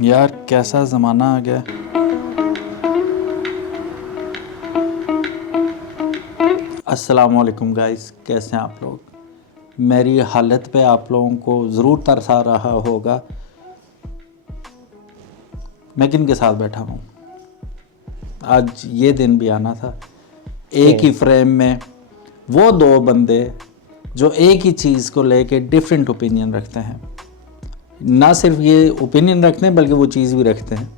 यार कैसा ज़माना आ गया। अस्सलाम वालेकुम गाइस, कैसे हैं आप लोग। मेरी हालत पे आप लोगों को ज़रूर तरस आ रहा होगा। मैं किन के साथ बैठा हूँ। आज ये दिन भी आना था, एक ही फ्रेम में वो दो बंदे जो एक ही चीज़ को लेके डिफरेंट ओपिनियन रखते हैं। ना सिर्फ ये ओपिनियन रखते हैं बल्कि वो चीज़ भी रखते हैं।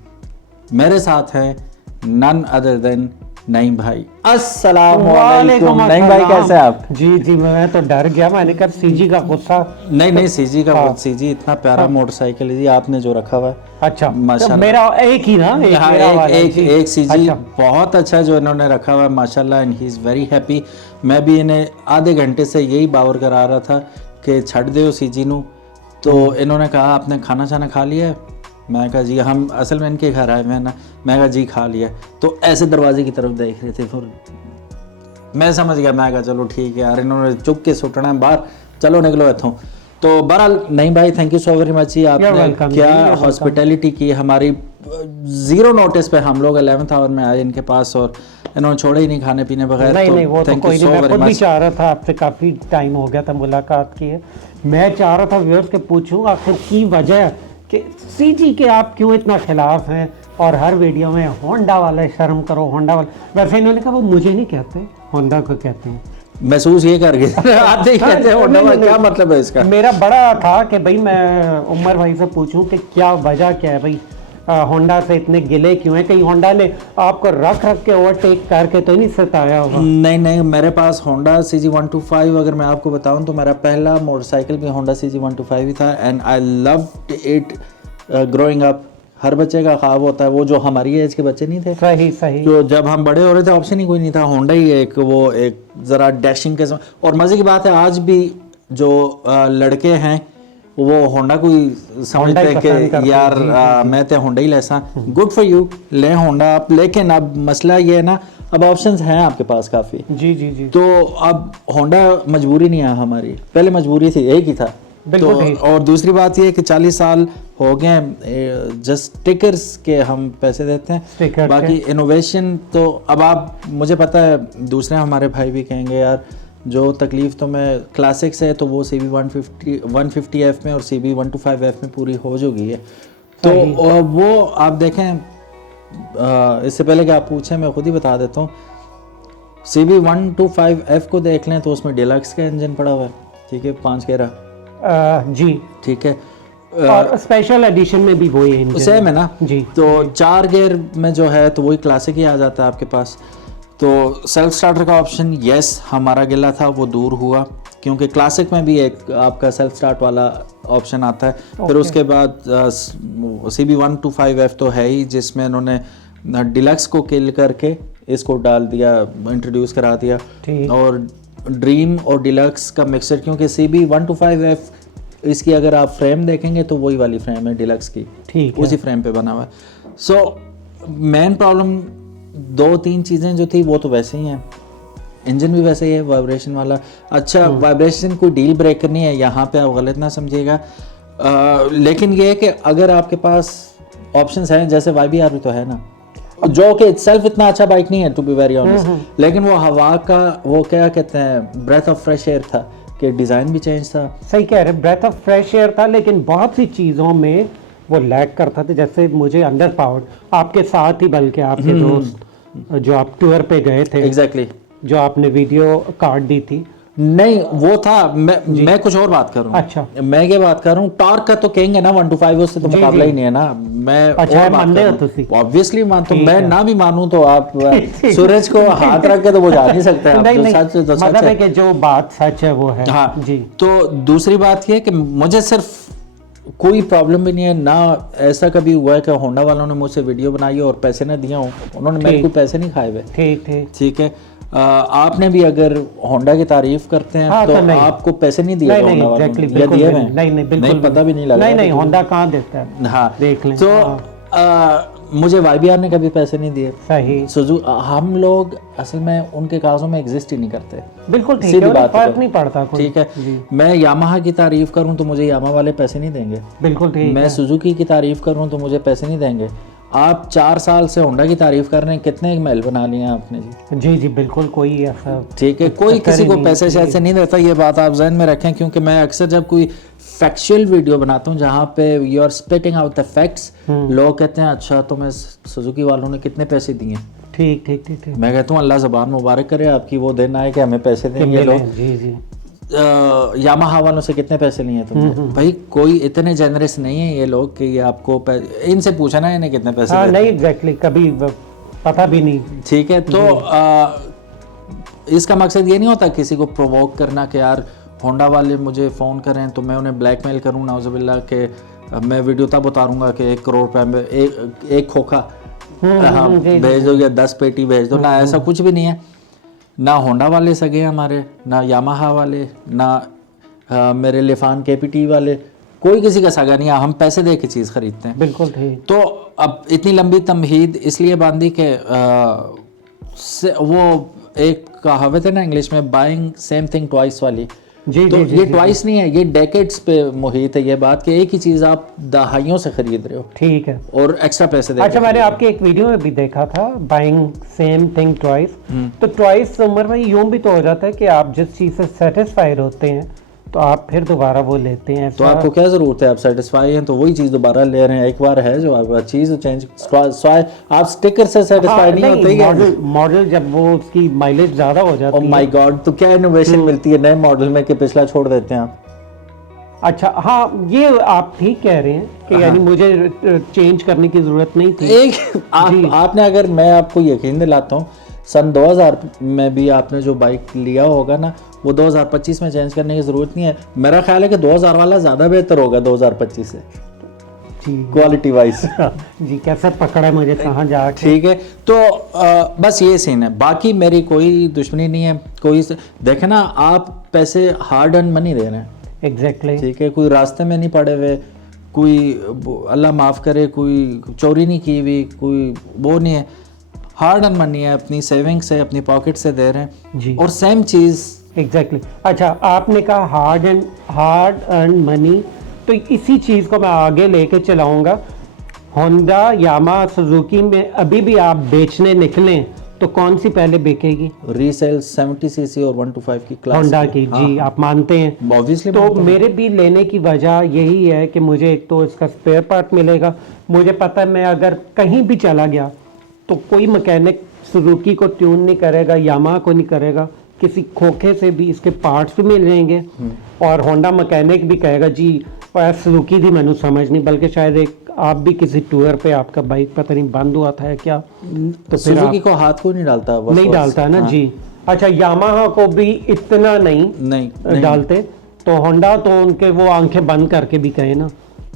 मेरे साथ हैं नन अदर देन नईम भाई। अस्सलाम वालेकुम। नईम भाई कैसे हैं आप? जी जी, मैं तो डर गया, मैंने कहा सीजी का गुस्सा। नहीं सीजी का हाँ। सीजी इतना प्यारा मोटरसाइकिल है जी, आपने जो रखा हुआ है। अच्छा, माशाल्लाह। मेरा एक ही ना, एक हाँ, मेरा वाला एक जी। एक सीजी अच्छा। बहुत अच्छा जो इन्होंने रखा हुआ है माशाल्लाह, and he is very happy. मैं भी इन्हें आधे घंटे से यही बावर करा रहा था कि छड़ दो सीजी नू, तो इन्होंने कहा आपने खाना छाना खा लिया है। मैं कहा जी, हम असल में इनके घर आए मैं ना, मैं कहा जी खा लिया। तो ऐसे दरवाजे की तरफ देख रहे थे, फिर मैं समझ गया। मैं कहा चलो ठीक है यार, इन्होंने चुप के सुटना है बाहर, चलो निकलो इथों। तो बहरहाल नहीं भाई, thank you so very much जी, आपने क्या हॉस्पिटैलिटी की हमारी। ज़ीरो नोटिस पे हम लोग 11th आवर में आए इनके पास और इन्होंने छोड़े ही नहीं खाने पीने बगैर। नहीं, वो तो कोई नहीं। मैं खुद भी चाह रहा था, आपसे काफ़ी टाइम हो गया था मुलाकात की है। मैं चाह रहा था व्यूअर्स के पूछूं आखिर की वजह कि सीजी के आप क्यों इतना खिलाफ हैं और हर वीडियो में होंडा वाला शर्म करो, होंडा वाला। वैसे इन्होंने कहा वो मुझे नहीं कहते, होंडा को कहते हैं। महसूस ये कर गए आते ही कहते हैं होंडा वाला, क्या मतलब है इसका। मेरा बड़ा था कि भाई मैं उमर भाई से पूछूं कि क्या वजह क्या है भाई, होंडा से इतने गिले क्यों है। कहीं होंडा ने आपको रख के ओवरटेक करके तो नहीं सताया होगा। नहीं, मेरे पास होंडा CG125, अगर मैं आपको बताऊं तो मेरा पहला मोटरसाइकिल भी होंडा CG125 ही था, and I loved it growing up. हर बच्चे का ख्वाब होता है, वो जो हमारी एज के बच्चे नहीं थे, सही तो जब हम बड़े हो रहे थे ऑप्शन ही कोई नहीं था, होंडा ही एक वो एक ज़रा डैशिंग के समय। और मज़े की बात है आज भी जो लड़के हैं वो होंडा को ही समझते हैं कि यार मैं तो होंडा ही लेसा। गुड फॉर यू, ले होंडा आप। लेकिन अब मसला ये है ना, अब ऑप्शंस हैं आपके पास काफ़ी। जी। तो अब होंडा मजबूरी नहीं है हमारी, पहले मजबूरी थी, एक ही था। तो और दूसरी बात ये है कि 40 साल हो गए जस्ट स्टिकर्स के हम पैसे देते हैं, बाकी इनोवेशन तो अब आप, मुझे पता है दूसरे हमारे भाई भी कहेंगे यार जो तकलीफ़ तो मैं क्लासिक से है तो वो CB150F में और CB125F में पूरी हो चुकी है। तो वो आप देखें, इससे पहले कि आप पूछें मैं खुद ही बता देता हूँ। CB125F को देख लें तो उसमें डिलक्स का इंजन पड़ा हुआ है, ठीक है, 5 गेरा जी, ठीक है, और स्पेशल एडिशन में भी वही इंजन सेम है ना जी। तो 4 गियर में जो है तो वही क्लासिक ही आ जाता है आपके पास। तो सेल्फ स्टार्टर का ऑप्शन यस हमारा गिला था, वो दूर हुआ क्योंकि क्लासिक में भी एक आपका सेल्फ स्टार्ट वाला ऑप्शन आता है। फिर उसके बाद CB125F तो है ही, जिसमें इन्होंने डिलक्स को किल करके इसको डाल दिया, इंट्रोड्यूस करा दिया। और ड्रीम और डिलक्स का मिक्सचर, क्योंकि CB125F इसकी अगर आप फ्रेम देखेंगे तो वही वाली फ्रेम है डिलक्स की, ठीक, उसी फ्रेम पे बना हुआ है। सो मेन प्रॉब्लम 2-3 चीज़ें जो थी वो तो वैसे ही हैं, इंजन भी वैसे ही है, वाइब्रेशन वाला। अच्छा, वाइब्रेशन कोई डील ब्रेकर नहीं है, यहाँ पे आप गलत ना समझिएगा। लेकिन ये है कि अगर आपके पास ऑप्शंस हैं, जैसे YBR भी तो है ना, जो कि इटसेल्फ इतना अच्छा बाइक नहीं है टू बी वेरी ऑनेस्ट, लेकिन वो हवा का वो क्या कहते हैं ब्रेथ ऑफ फ्रेश एयर था कि डिज़ाइन भी चेंज था। सही कह रहे, ब्रेथ ऑफ फ्रेश एयर था, लेकिन बहुत सी चीज़ों में वो लैग करता था। जैसे मुझे अंडर पावर्ड, आपके साथ ही बल्कि आपके दोस्त जो आप टूर पे गए थे, एग्जैक्टली जो आपने वीडियो कार्ड दी थी, नहीं वो था। मैं कुछ और बात कर रहा हूँ। अच्छा, मैं ये बात कर रहा हूँ टॉर्क का, तो कहेंगे ना 125 उससे तो मुकाबला ही नहीं है ना। मैं अच्छा मानते हो ऑब्वियसली मानता हूँ, मैं ना भी मानूं तो आप सूरज को हाथ रख के तो वो जा नहीं सकते हैं। नहीं, सच तो मतलब है कि जो बात सच है वो है। हाँ जी। तो दूसरी बात ये कि मुझे सिर्फ कोई प्रॉब्लम भी नहीं है ना, ऐसा कभी हुआ है कि होंडा वालों ने मुझसे वीडियो बनाई और पैसे ना दिया हूँ, उन्होंने मेरे को पैसे नहीं खाए हुए। ठीक है, आपने भी अगर होंडा की तारीफ करते हैं तो आपको पैसे नहीं दिए होंडा वालों ने, या दिए हैं? नहीं, पता भी नहीं लगा। नहीं, होंडा कहाँ देता है। हाँ, देख लें। तो मुझे YBR ने कभी पैसे नहीं दिए। सही। हम लोग असल में उनके कागजों में एग्जिस्ट ही नहीं करते। बिल्कुल ठीक सीधी है, बात फर्क नहीं पड़ता कोई। ठीक है, मैं यामाहा की तारीफ करूं तो मुझे यामाहा वाले पैसे नहीं देंगे। बिल्कुल ठीक। मैं सुजुकी की तारीफ करूं तो मुझे पैसे नहीं देंगे। आप 4 साल से होंडा की तारीफ कर रहे हैं, कितने महल बना लिए हैं आपने जी? जी जी बिल्कुल, कोई ऐसा ठीक है, कोई किसी को पैसे से नहीं देता, ये बात आप जहन में रखें, क्योंकि मैं अक्सर जब कोई फैक्चुअल वीडियो बनाता हूँ जहाँ पे you are splitting out the facts, लोग कहते हैं अच्छा तो मैं सुजुकी वालों ने कितने पैसे दिए। ठीक ठीक ठीक ठीक। मैं कहता हूँ अल्लाह ज़बान मुबारक करे आपकी, वो दिन आए कि हमें पैसे देंगे लोग। जी जी। यामाहा वालों से कितने पैसे लिए तुमने? भाई कोई इतने जेनरस नहीं है ये लोग कि ये आपको इनसे पूछा ना इन्हें कितने पैसे हाँ, नहीं एग्जैक्टली, कभी पता भी नहीं। ठीक है, तो इसका मकसद ये नहीं होता किसी को प्रोवोक करना कि यार होंडा वाले मुझे फ़ोन करें तो मैं उन्हें ब्लैकमेल करूँ नाउज़ुबिल्लाह के मैं वीडियो तब उतारूंगा कि 1 करोड़ रुपये में एक खोखा भेज दो या 10 पेटी भेज दो ना, ऐसा कुछ भी नहीं है। ना होंडा वाले सगे हमारे, ना यामाहा वाले, ना मेरे लिफान KPT वाले, कोई किसी का सगा नहीं है। हम पैसे दे के चीज़ खरीदते हैं। बिल्कुल ठीक। तो अब इतनी लंबी तमहीद इसलिए बांधी कि वो एक कहावत है ना इंग्लिश में, बाइंग सेम थिंग ट्वाइस वाली। जी तो जी ये जी, ट्वाइस नहीं है, ये डेकेड्स पे मुहित है ये बात कि एक ही चीज़ आप दहाइयों से खरीद रहे हो। ठीक है, और एक्स्ट्रा पैसे दे। अच्छा, मैंने आपके एक वीडियो में भी देखा था बाइंग सेम थिंग ट्वाइस। तो ट्वाइस उमर भाई यूं भी तो हो जाता है कि आप जिस चीज़ से सेटिस्फाइड होते हैं तो आप फिर दोबारा वो लेते हैं। तो आपको क्या ज़रूरत है, आप सेटिस्फाई हैं तो वही चीज़ दोबारा ले रहे हैं। एक बार है जो आप चीज़ चेंज, आप स्टिकर से सेटिस्फाई नहीं होते। मॉडल जब वो उसकी माइलेज ज़्यादा हो जाती है, माय गॉड, तो क्या इनोवेशन मिलती है नए मॉडल में कि पिछला छोड़ देते हैं आप? अच्छा हाँ, ये आप ठीक कह रहे हैं कि यानी मुझे चेंज करने की ज़रूरत नहीं थी। आपने अगर मैं आपको यकीन दिलाता हूँ सन 2000 में भी आपने जो बाइक लिया होगा ना, वो 2025 में चेंज करने की ज़रूरत नहीं है। मेरा ख्याल है कि 2000 वाला ज़्यादा बेहतर होगा 2025 से क्वालिटी वाइज। जी, कैसे पकड़ा मुझे कहाँ जा। ठीक है, तो बस ये सीन है, बाकी मेरी कोई दुश्मनी नहीं है। कोई देखे ना, आप पैसे हार्ड अर्न मनी दे रहे हैं। एग्जैक्टली। ठीक है, कोई रास्ते में नहीं पड़े हुए, कोई अल्लाह माफ़ करे कोई चोरी नहीं की हुई, कोई वो नहीं है, हार्ड अर्न मनी है, अपनी सेविंग से अपनी पॉकेट से दे रहे हैं जी। और सेम चीज़ एग्जैक्टली। अच्छा, आपने कहा हार्ड अर्न मनी, तो इसी चीज़ को मैं आगे लेके चलाऊंगा। होंडा, यामाहा, सुजुकी में अभी भी आप बेचने निकलें तो कौन सी पहले बिकेगी? रीसेल 70 सीसी और 125 की क्लास होंडा की। जी, आप मानते हैं? ऑब्वियसली। तो मेरे भी लेने की वजह यही है कि मुझे एक तो इसका स्पेयर पार्ट मिलेगा। मुझे पता है मैं अगर कहीं भी चला गया तो कोई मैकेनिक सुजुकी को ट्यून नहीं करेगा, यामाहा को नहीं करेगा, किसी खोखे से भी इसके पार्ट्स भी मिल जाएंगे। और होंडा मैकेनिक भी कहेगा जी सुजुकी दी मैंने समझ नहीं, बल्कि शायद एक आप भी किसी टूर पे आपका बाइक पता नहीं बंद हुआ था क्या, तो सुजुकी को हाथ को नहीं डालता, नहीं डालता है ना। हाँ। जी, अच्छा, यामाहा को भी इतना नहीं डालते। तो होंडा तो उनके वो आंखें बंद करके भी कहे ना।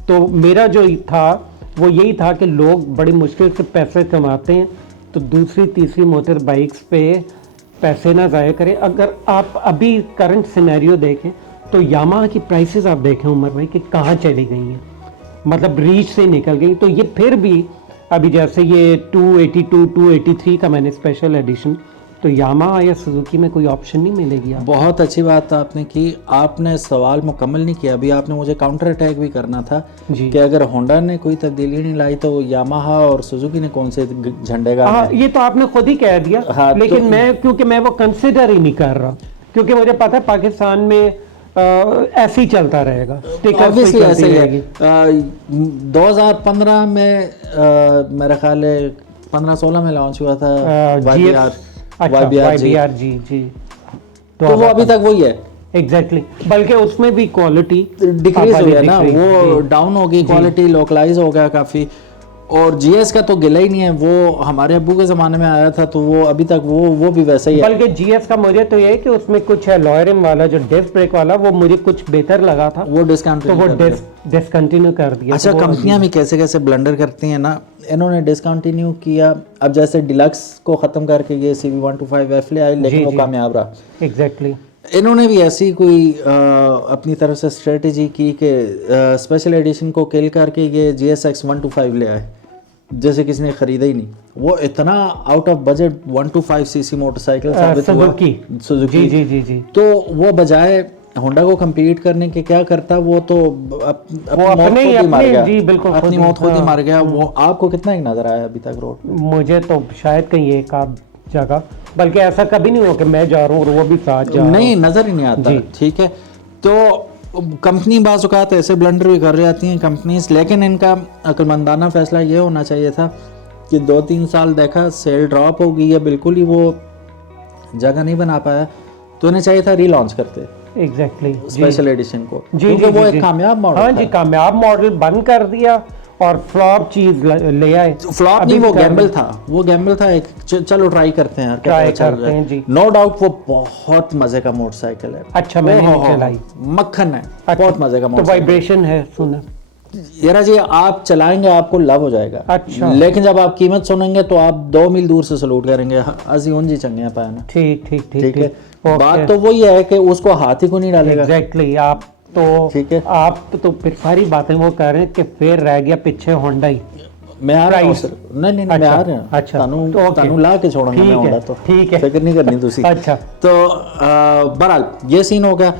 तो मेरा जो था वो यही था कि लोग बड़ी मुश्किल से पैसे कमाते हैं, तो दूसरी तीसरी मोटर बाइक्स पे पैसे ना ज़ाया करें। अगर आप अभी करंट सिनेरियो देखें तो यामाहा की प्राइसेस आप देखें उमर भाई कि कहाँ चली गई हैं, मतलब रीच से निकल गई। तो ये फिर भी अभी जैसे ये 282, 283 का मैंने स्पेशल एडिशन, तो यामाहा या सुजुकी में कोई ऑप्शन नहीं मिलेगी। बहुत अच्छी बात आपने की, आपने सवाल मुकम्मल नहीं किया अभी। आपने मुझे काउंटर अटैक भी करना था कि अगर होंडा ने कोई तब्दीली नहीं लाई तो यामाहा और सुजुकी ने कौन से झंडे का। हाँ, ये तो आपने खुद ही कह दिया। हाँ, लेकिन क्योंकि मैं वो कंसिडर ही नहीं कर रहा, क्योंकि मुझे पता है पाकिस्तान में ऐसे ही चलता रहेगा। ऑब्वियसली ऐसे ही है। 2015 में मेरा ख्याल है 15-16 में लॉन्च हुआ था YBR जी। तो वो अभी तक वही है। एग्जैक्टली, बल्कि उसमें भी क्वालिटी डिक्रीज हो गया ना, वो डाउन हो गई क्वालिटी, लोकलाइज हो गया काफ़ी। और GS का तो गिला ही नहीं है, वो हमारे अब्बू के ज़माने में आया था तो वो अभी तक वो भी वैसा ही है। बल्कि GS का मुझे तो ये है कि उसमें कुछ है लॉयरिम वाला जो डिस्क ब्रेक वाला, वो मुझे कुछ बेहतर लगा था, वो डिसकंटिन्यू कर दिया। अच्छा, कंपनियां भी कैसे कैसे ब्लंडर करती हैं ना, इन्होंने डिसकंटिन्यू किया। अब जैसे डिलक्स को ख़त्म करके ये CV 125F ले आए, लेकिन वो कामयाब रहा। एग्जैक्टली। इन्होंने भी ऐसी कोई अपनी तरफ से स्ट्रेटजी की कि स्पेशल एडिशन को किल करके ये GSX 125 ले आए। जैसे किसी ने खरीदा ही नहीं। वो इतना out of budget 1 to 5 cc motorcycle साबित हुआ सुजुकी। जी। तो वो बजाय होंडा को compete करने के क्या करता, वो तो अपनी मौत खुद ही मार गया। वो आपको कितना ही नजर आया अभी तक रोड? मुझे तो शायद कहीं एक आध जगह, बल्कि ऐसा कभी नहीं हो कि मैं जा रहा हूँ और वो भी साथ जा रहा हूँ, नहीं नजर ही नहीं आता। ठीक है, तो कंपनी बाज़ औक़ात ऐसे ब्लंडर भी कर जाती हैं कंपनीज, लेकिन इनका अक्लमंदाना फैसला ये होना चाहिए था कि 2-3 साल देखा सेल ड्रॉप हो गई है, बिल्कुल ही वो जगह नहीं बना पाया, तो इन्हें चाहिए था रीलॉन्च करते एग्जैक्टली स्पेशल एडिशन को, क्योंकि वो एक कामयाब मॉडल, हाँ जी, कामयाब मॉडल बंद कर दिया और फ्लॉप चीज ले आए। फ्लॉप नहीं, वो गैम्बल था, वो गैम्बल था एक, चलो ट्राई करते हैं, ट्राई करते हैं जी। नो डाउट वो बहुत मजे का मोटरसाइकिल है। अच्छा, मैंने नहीं चलाई, मक्खन है, बहुत मजे का मोटरसाइकिल। तो वाइब्रेशन है, सुना यारा जी, आप चलाएंगे आपको लव हो जाएगा। अच्छा, लेकिन जब आप कीमत सुनेंगे तो आप 2 मील दूर से सलूट करेंगे, अजी उन जी चंगे पाया ना। ठीक है। बात तो वही है कि उसको हाथ ही को नहीं डालेगा। एग्जैक्टली, आप तो ठीक है, आप तो फिर सारी बातें वो कर रहे हैं कि फिर रह गया पीछे होंडा ही। मैं आ रहा हूं सर, नहीं मैं आ रहा हूं। अच्छा, तानू ला के छोड़ूंगा मैं होंडा, तो ठीक है, फिक्र नहीं करनी तुसी। अच्छा, तो बहरहाल ये सीन हो गया।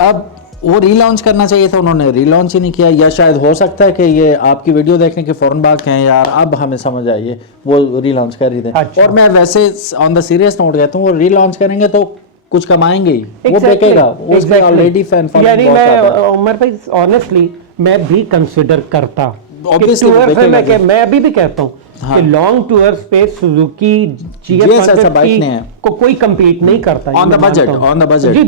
अब वो रीलॉन्च करना चाहिए था, उन्होंने रीलॉन्च ही नहीं किया, या शायद हो सकता है कि ये आपकी वीडियो देखने के फौरन बाद कहें यार अब हमें समझ आइए वो रीलॉन्च कर रही थे। अच्छा। और मैं वैसे ऑन द सीरियस नोट कहता हूँ, वो रीलॉन्च करेंगे तो कुछ कमाएंगे ही, वो बेचेगा, उसमें ऑलरेडी फैन फॉलोइंग बहुत ज्यादा है। मैं उमर भाई ऑनेस्टली मैं भी कंसीडर करता, ऑब्वियसली मैं अभी भी कहता हूँ कि लॉन्ग टूर्स पे सुजुकी को कोई compete नहीं करता ऑन द बजट जी,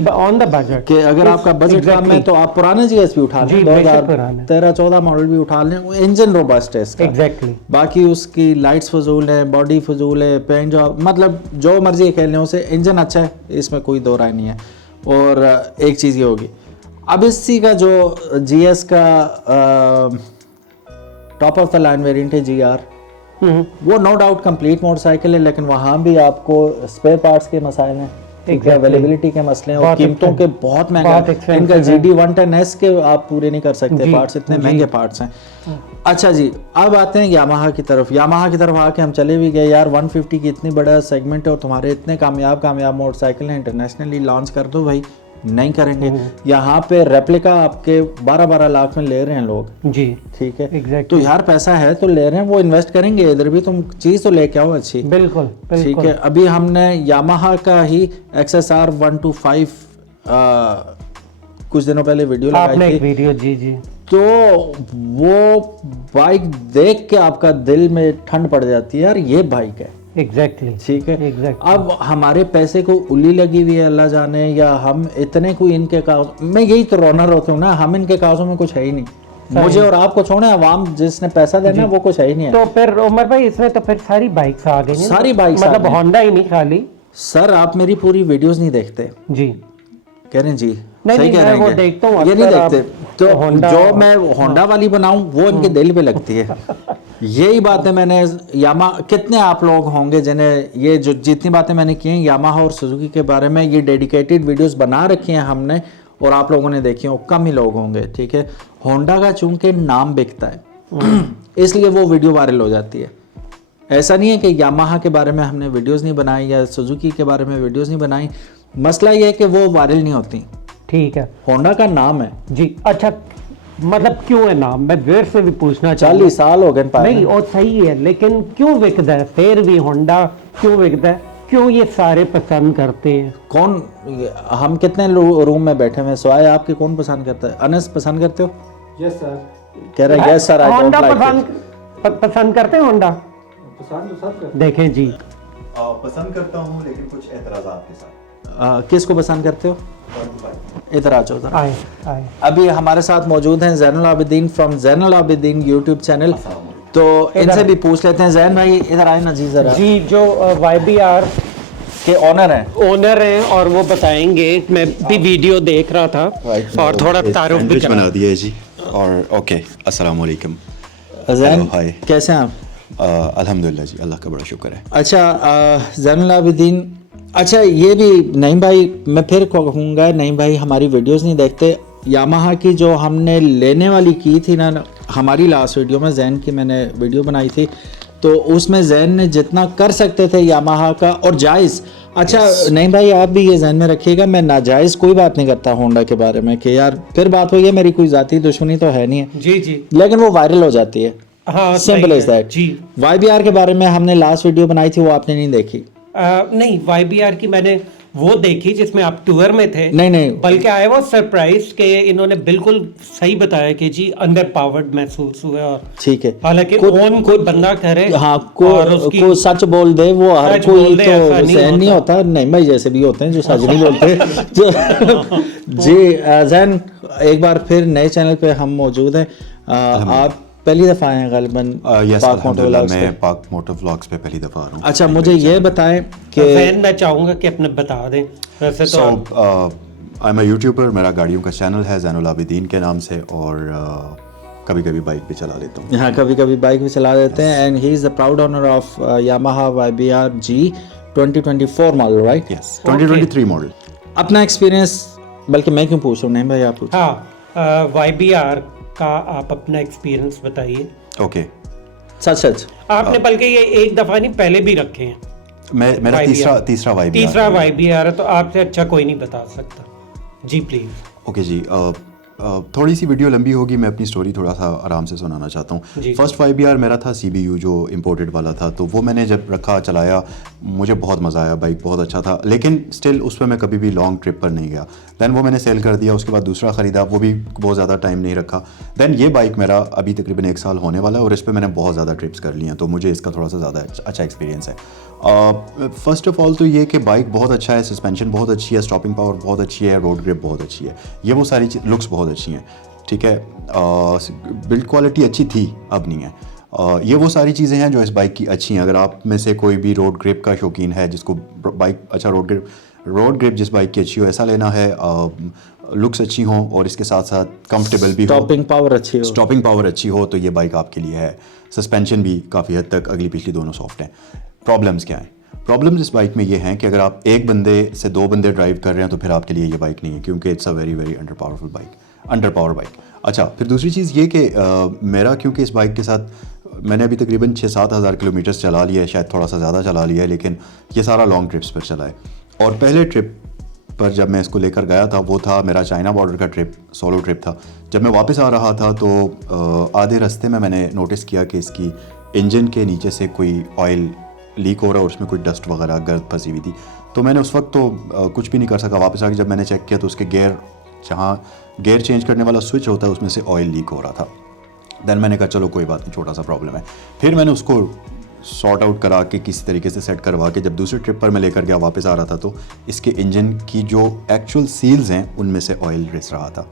ऑन द बजट कि अगर आपका बजट कम है तो आप पुराने जीएस भी उठा लें, 2013-14 मॉडल भी उठा लें, इंजन रोबस्ट है इसका। एग्जैक्टली, बाकी उसकी लाइट्स फजूल है, बॉडी फजूल है, पेंट जॉब, मतलब जो मर्जी खेल लें उसे, इंजन अच्छा है, इसमें कोई दो राय नहीं है। और एक चीज़ ये होगी, अब इसी का जो जीएस का top of the line variant है GR, वो नो डाउट कंप्लीट मोटरसाइकिल है, लेकिन वहाँ भी आपको स्पेयर पार्ट्स के मसाइल हैं, अवेलेबिलिटी के मसले हैं, और कीमतों के बहुत महंगा। इनका GD 110S के आप पूरे नहीं कर सकते पार्ट्स, इतने महंगे पार्ट्स हैं। अच्छा जी, अब आते हैं यामाहा की तरफ। यामाहा की तरफ आके हम चले भी गए यार, 150 की इतनी बड़ा सेगमेंट है और तुम्हारे इतने कामयाब मोटरसाइकिल हैं, इंटरनेशनली लॉन्च कर दो भाई। नहीं करेंगे। यहाँ पे रेप्लिका आपके 12-12 लाख में ले रहे हैं लोग जी, ठीक है exactly. तो यार पैसा है तो ले रहे हैं, वो इन्वेस्ट करेंगे, इधर भी तुम चीज़ तो लेके आओ अच्छी। बिल्कुल ठीक है। अभी हमने यामाहा का ही XSR 125 कुछ दिनों पहले वीडियो लगाई थी, वीडियो जी, तो वो बाइक देख के आपका दिल में ठंड पड़ जाती है यार, ये बाइक है। एग्जैक्टली ठीक है। अब हमारे पैसे को उल्ली लगी हुई है अल्लाह जाने, या हम इतने कोई इनके कागज, मैं यही तो रोनर होता हूँ ना, हम इनके कागजों में कुछ है ही नहीं, मुझे और आपको छोड़े, आवाम जिसने पैसा देना वो कुछ है ही नहीं है। तो फिर उमर भाई इसमें तो फिर सारी बाइक्स आ गई, सारी बाइक्स, मतलब होंडा ही नहीं खाली। सर आप मेरी पूरी वीडियोस नहीं देखते जी, कह रहे हैं जी, सही कह रहे हैं, वो देखता हूँ, ये नहीं देखते, तो जो मैं होंडा वाली बनाऊं वो इनके दिल पे लगती है। यही बातें मैंने कितने आप लोग होंगे जिन्हें ये जो जितनी बातें मैंने की हैं यामाहा और सुजुकी के बारे में, ये डेडिकेटेड वीडियोस बना रखी हैं हमने और आप लोगों ने देखी हो, कम ही लोग होंगे। ठीक है। होंडा का चूंकि नाम बिकता है इसलिए वो वीडियो वायरल हो जाती है। ऐसा नहीं है कि यामाहा के बारे में हमने वीडियोस नहीं बनाई या सुजुकी के बारे में वीडियोस नहीं बनाई, मसला ये है कि वो वायरल नहीं होती। ठीक है। होंडा का नाम है जी। अच्छा, मतलब क्यों है नाम, मैं वेर से भी पूछना 40 साल हो गए नहीं, और सही है, लेकिन क्यों बिकता है फिर भी होंडा, क्यों बिकता है, क्यों ये सारे पसंद करते हैं? कौन, हम कितने रूम में बैठे हुए सिवाय आपके कौन पसंद करता है? अनस पसंद करते हो? Yes sir. कह रहे यस सर, होंडा पसंद करते हैं होंडा? पसंद तो सब करते। देखें जी, पसंद करता हूँ लेकिन कुछ एतराज़ात के साथ। किसको पसंद करते हो? इधर आ जाओ। आए। अभी हमारे साथ मौजूद हैं Zainul Abidin from Zainul Abidin YouTube channel, तो इनसे भी पूछ लेते हैं। जैन भाई इधर आए ना जी जरा। जी, जो YBR के ओनर हैं और वो बताएंगे, मैं भी वीडियो देख रहा था और थोड़ा तारुफ भी बना दिया है जी। और ओके, अस्सलाम वालेकुम। जैन कैसे हैं आप? अल्हम्दुलिल्लाह जी, अल्लाह का बड़ा शुक्र है। अच्छा ज़ैनुल आबिदीन, अच्छा ये भी नहीं भाई, मैं फिर कहूँगा नहीं भाई हमारी वीडियोस नहीं देखते। यामाहा की जो हमने लेने वाली की थी ना हमारी लास्ट वीडियो में, जैन की मैंने वीडियो बनाई थी, तो उसमें जैन ने जितना कर सकते थे यामाहा का और जायज़ अच्छा नहीं भाई आप भी ये जहन में रखिएगा मैं नाजायज़ कोई बात नहीं करता होंडा के बारे में कि यार फिर बात हुई है मेरी कोई ज़ाती दुश्मनी तो है नहीं है जी जी लेकिन वो वायरल हो जाती है हाँ सिंपल इज दैट जी YBR के बारे में हमने लास्ट वीडियो बनाई थी वो आपने नहीं देखी नहीं YBR की मैंने वो देखी जिसमें आप टूर में थे नहीं बल्कि आई वाज सरप्राइज कि इन्होंने बिल्कुल सही बताया कि जी अंडर पावर्ड महसूस हुआ और ठीक है हालांकि कोई बंदा करे हाँ और उसकी को सच बोल दे वो हर सच कोई बोल दे, ऐसा तो नहीं सहन नहीं होता नहीं भाई जैसे भी होते हैं जो सच नहीं बोलते जी जैन एक बार फिर नए चैनल पे हम मौजूद हैं आप पहली दफ़ा आए हैं गालिबन यस पाक मोटर अल्हम्दुलिल्लाह व्लॉग्स मैं पे पाक मोटर व्लॉग्स पे पहली दफ़ा आ रहा हूँ अच्छा मुझे ये बताएं कि फैन मैं चाहूंगा कि अपने बता दें वैसे तो आई एम अ यूट्यूबर मेरा गाड़ियों का चैनल है ज़ैनुल आबिदीन के नाम से और कभी कभी बाइक भी चला लेता हूँ हाँ कभी कभी बाइक भी चला देते हैं and he is the proud owner of Yamaha YBR G 2024 model right yes 2023 model अपना एक्सपीरियंस बल्कि मैं क्यों पूछ रहा हूँ नहीं भाई आप पूछो हाँ YBR का आप अपना एक्सपीरियंस बताइए ओके सच आपने बल्कि ये एक दफा नहीं पहले भी रखे हैं मेरा YBR तीसरा YBR तीसरा YBR है तो आपसे अच्छा कोई नहीं बता सकता जी प्लीज ओके जी थोड़ी सी वीडियो लंबी होगी मैं अपनी स्टोरी थोड़ा सा आराम से सुनाना चाहता हूँ फर्स्ट YBR मेरा था CBU जो इम्पोर्टेड वाला था तो वो मैंने जब रखा चलाया मुझे बहुत मज़ा आया बाइक बहुत अच्छा था लेकिन स्टिल उस पर मैं कभी भी लॉन्ग ट्रिप पर नहीं गया दैन वो मैंने सेल कर दिया उसके बाद दूसरा ख़रीदा वो भी बहुत ज़्यादा टाइम नहीं रखा दैन ये बाइक मेरा अभी तकरीबन 1 साल होने वाला है और इस पर मैंने बहुत ज़्यादा ट्रिप्स कर लिए हैं तो मुझे इसका थोड़ा सा ज़्यादा अच्छा एक्सपीरियंस है फर्स्ट ऑफ ऑल तो ये कि बाइक बहुत अच्छा है सस्पेंशन बहुत अच्छी है स्टॉपिंग पावर बहुत अच्छी है रोड ग्रिप बहुत अच्छी है ये वो सारी लुक्स बहुत अच्छी हैं ठीक है बिल्ड क्वालिटी अच्छी थी अब नहीं है ये वो सारी चीज़ें हैं जो इस बाइक की अच्छी हैं अगर आप में से कोई भी रोड ग्रिप का शौकीन है जिसको बाइक अच्छा रोड ग्रिप जिस बाइक की अच्छी हो ऐसा लेना है लुक्स अच्छी हों और इसके साथ साथ कंफर्टेबल भी हो स्टॉपिंग पावर अच्छी हो तो ये बाइक आपके लिए है सस्पेंशन भी काफ़ी हद तक अगली पिछली दोनों सॉफ्ट हैं प्रॉब्लम्स क्या हैं प्रॉब्लम्स इस बाइक में ये हैं कि अगर आप एक बंदे से 2 बंदे ड्राइव कर रहे हैं तो फिर आपके लिए ये बाइक नहीं है क्योंकि it's a very very under power bike अच्छा फिर दूसरी चीज़ ये कि मेरा क्योंकि इस बाइक के साथ मैंने अभी तकरीबन 6-7 हज़ार किलोमीटर्स चला लिया है शायद थोड़ा सा ज़्यादा चला लिया है लेकिन ये सारा लॉन्ग ट्रिप्स पर चला है और पहले ट्रिप पर जब मैं इसको लेकर गया था वो था मेरा चाइना बॉर्डर का ट्रिप सोलो ट्रिप था जब मैं वापस आ रहा था तो आधे रास्ते में मैंने नोटिस किया कि इसकी इंजन के नीचे से कोई ऑयल लीक हो रहा और उसमें कोई डस्ट वगैरह गर्द फंसी हुई थी तो मैंने उस वक्त तो कुछ भी नहीं कर सका वापस आके जब मैंने चेक किया तो उसके जहाँ गियर चेंज करने वाला स्विच होता है उसमें से ऑयल लीक हो रहा था देन मैंने कहा चलो कोई बात नहीं छोटा सा प्रॉब्लम है फिर मैंने उसको सॉर्ट आउट करा के किसी तरीके से सेट करवा के जब दूसरी ट्रिप पर मैं लेकर गया वापस आ रहा था तो इसके इंजन की जो एक्चुअल सील्स हैं उनमें से ऑयल रिस रहा था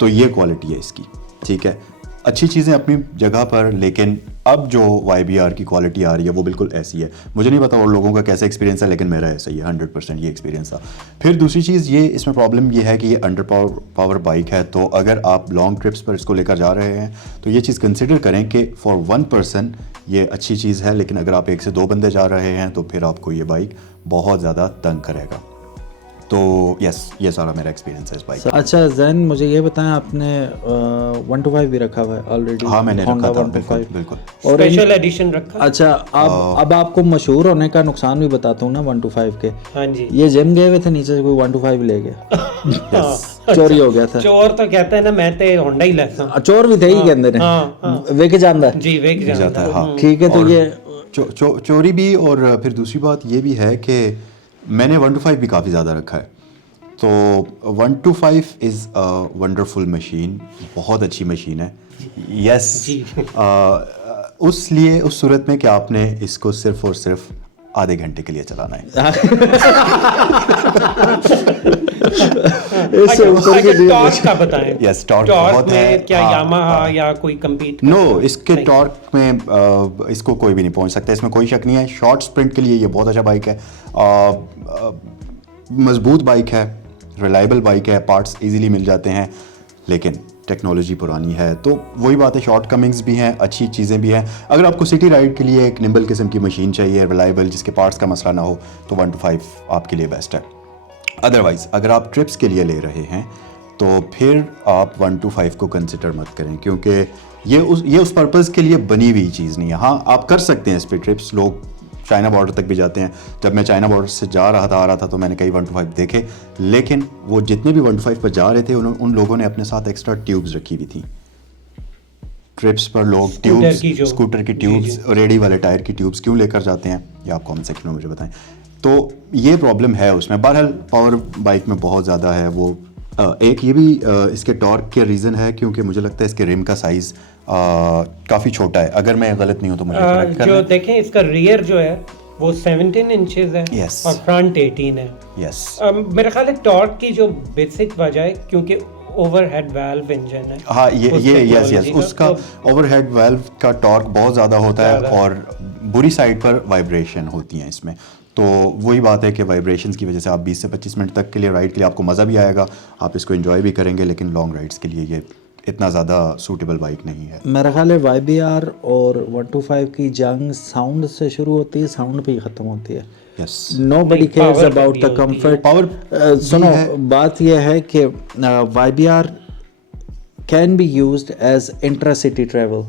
तो ये क्वालिटी है इसकी ठीक है अच्छी चीज़ें अपनी जगह पर लेकिन अब जो YBR की क्वालिटी आ रही है वो बिल्कुल ऐसी है मुझे नहीं पता और लोगों का कैसा एक्सपीरियंस है लेकिन मेरा ऐसा ही है 100% ये एक्सपीरियंस था फिर दूसरी चीज़ ये इसमें प्रॉब्लम ये है कि ये अंडर पावर बाइक है तो अगर आप लॉन्ग ट्रिप्स पर इसको लेकर जा रहे हैं तो ये चीज़ कंसिडर करें कि फॉर 1 पर्सन ये अच्छी चीज़ है लेकिन अगर आप 1 से 2 बंदे जा रहे हैं तो फिर आपको ये बाइक बहुत ज़्यादा तंग करेगा तो यस ये सारा मेरा एक्सपीरियंस है इस बाइक अच्छा जैन मुझे ये बताएं आपने 125 भी रखा हुआ है ऑलरेडी हाँ मैंने Honda रखा था 125 बिल्कुल और स्पेशल एडिशन रखा अच्छा अब आपको मशहूर होने का नुकसान भी बताता हूँ ना 125 के हाँ जी ये जिम गए हुए थे नीचे से कोई 125 ले गया चोरी हो गया था चोर तो कहते हैं ना मैं तो होंडा ही लेता चोर भी थे ही कहते हैं वेके जानदा जी वेक जाता है हाँ ठीक है तो ये चोरी भी और फिर दूसरी बात ये भी है कि मैंने 125 भी काफ़ी ज़्यादा रखा है तो 125 इज़ अ वंडरफुल मशीन बहुत अच्छी मशीन है यस उस लिए उस सूरत में कि आपने इसको सिर्फ और सिर्फ आधे घंटे के लिए चलाना है टॉर्क का बताएं यस टॉर्क बहुत है क्या यामाहा या कोई कम्पीट नो इसके टॉर्क में इसको कोई भी नहीं पहुंच सकता इसमें कोई शक नहीं है शॉर्ट स्प्रिंट के लिए ये बहुत अच्छा बाइक है मजबूत बाइक है रिलायबल बाइक है पार्ट्स इजीली मिल जाते हैं लेकिन टेक्नोलॉजी पुरानी है तो वही बात है शॉर्ट कमिंग्स भी हैं अच्छी चीज़ें भी हैं अगर आपको सिटी राइड के लिए एक निम्बल किस्म की मशीन चाहिए रिलायबल जिसके पार्ट्स का मसला ना हो तो 125 आपके लिए बेस्ट है अदरवाइज़ अगर आप ट्रिप्स के लिए ले रहे हैं तो फिर आप 125 को कंसिडर मत करें क्योंकि ये उस पर्पज़ के लिए बनी हुई चीज़ नहीं है। हाँ, आप कर सकते हैं इस पे ट्रिप्स, लोग चाइना बॉर्डर तक भी जाते हैं। जब मैं चाइना बॉर्डर से आ रहा था तो मैंने कई 125 देखे, लेकिन वो जितने भी 125 पर जा रहे थे उन लोगों ने अपने साथ एक्स्ट्रा ट्यूब्स रखी हुई थी। ट्रिप्स पर लोग ट्यूब्स, स्कूटर की ट्यूब्स, रेडी वाले टायर की ट्यूब्स क्यों लेकर जाते हैं, ये आप कमेंट सेक्शन में मुझे बताएं। तो ये प्रॉब्लम है उसमें। बहरहाल पावर बाइक में बहुत ज़्यादा है वो। एक ये भी इसके टॉर्क के रीज़न है क्योंकि मुझे लगता है इसके रिम का साइज़ काफ़ी छोटा है। अगर मैं गलत नहीं हूँ तो मुझे correct करना जो है। देखें इसका रियर जो है वो 17 इंचेस है Yes. और फ्रंट 18 है। यस, मेरा ख्याल है टॉर्क की जो बेसिक वजह है क्योंकि ओवरहेड वाल्व इंजन है। हाँ, ये उस यस technology का, उसका तो ओवरहेड वाल्व का टॉर्क बहुत ज़्यादा होता है ज़्यादा। और बुरी साइड पर वाइब्रेशन होती हैं इसमें। तो वही बात है कि वाइब्रेशंस की वजह से आप 20 से 25 मिनट तक के लिए राइड के लिए आपको मज़ा भी आएगा, आप इसको एंजॉय भी करेंगे, लेकिन लॉन्ग राइड्स के लिए ये इतना ज़्यादा सूटेबल बाइक नहीं है। मेरा ख्याल है YBR और 125 की जंग साउंड से शुरू होती है, साउंड पे ही ख़त्म होती है। यस, Nobody नहीं, cares power पे about भी the होती है। comfort. Power सुनो, भी है। बात यह है कि YBR can be used as intercity travel.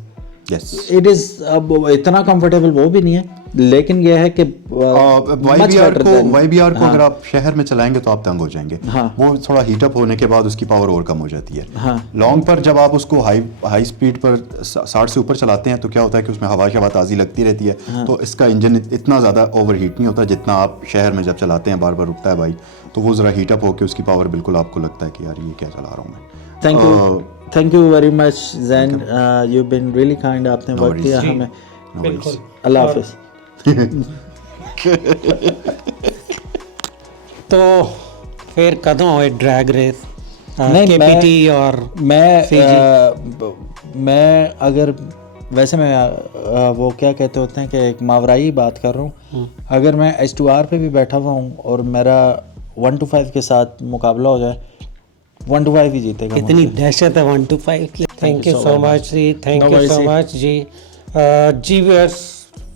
Yes, It is अब इतना कंफर्टेबल वो भी नहीं है, लेकिन यह है कि much better than- YBR को हाँ, अगर आप शहर में चलाएंगे तो आप तंग हो जाएंगे। हाँ। वो थोड़ा हीटअप होने के बाद उसकी पावर और कम हो जाती है। हाँ। लॉन्ग पर जब आप उसको हाई स्पीड पर 60 से ऊपर चलाते हैं तो क्या होता है कि उसमें हवा ताज़ी लगती रहती है। हाँ। तो इसका इंजन इतना ज़्यादा ओवर हीट नहीं होता जितना आप शहर में जब चलाते हैं, बार बार रुकता है बाइक, तो वो ज़रा हीटअप होकर उसकी पावर बिल्कुल आपको लगता है कि यार ये क्या चला रहा हूँ मैं। Thank you very much Zain, you've been really kind. आपने No वक्त worries. दिया जी, हमें। बिल्कुल। अल्लाह और- हाफिज़। तो फिर कदों हुए ड्रैग रेस नहीं, KPT और मैं अगर वैसे मैं वो क्या कहते होते हैं कि एक मावराई बात कर रहा हूँ। अगर मैं H2R पे भी बैठा हुआ हूँ और मेरा 125 के साथ मुकाबला हो जाए, 125 ही जीतेगा। कितनी दहशत है 125 की। थैंक यू सो मच जी, thank No you worries so जी। मच जी। जी व्यूअर्स,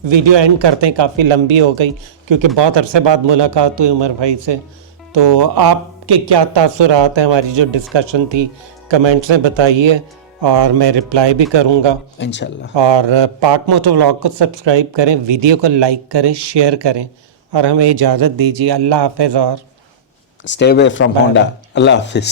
वीडियो एंड करते हैं, काफ़ी लंबी हो गई क्योंकि बहुत अरसे बाद मुलाकात हुई उमर भाई से। तो आपके क्या तासुरात हैं, हमारी जो डिस्कशन थी कमेंट्स में बताइए और मैं रिप्लाई भी करूँगा। इंशाल्लाह। और पाक मोटो व्लॉग को सब्सक्राइब करें, वीडियो को लाइक करें, शेयर करें और हमें इजाज़त दीजिए। अल्लाह हाफ़िज़ और Stay away from Honda. Allah Hafiz.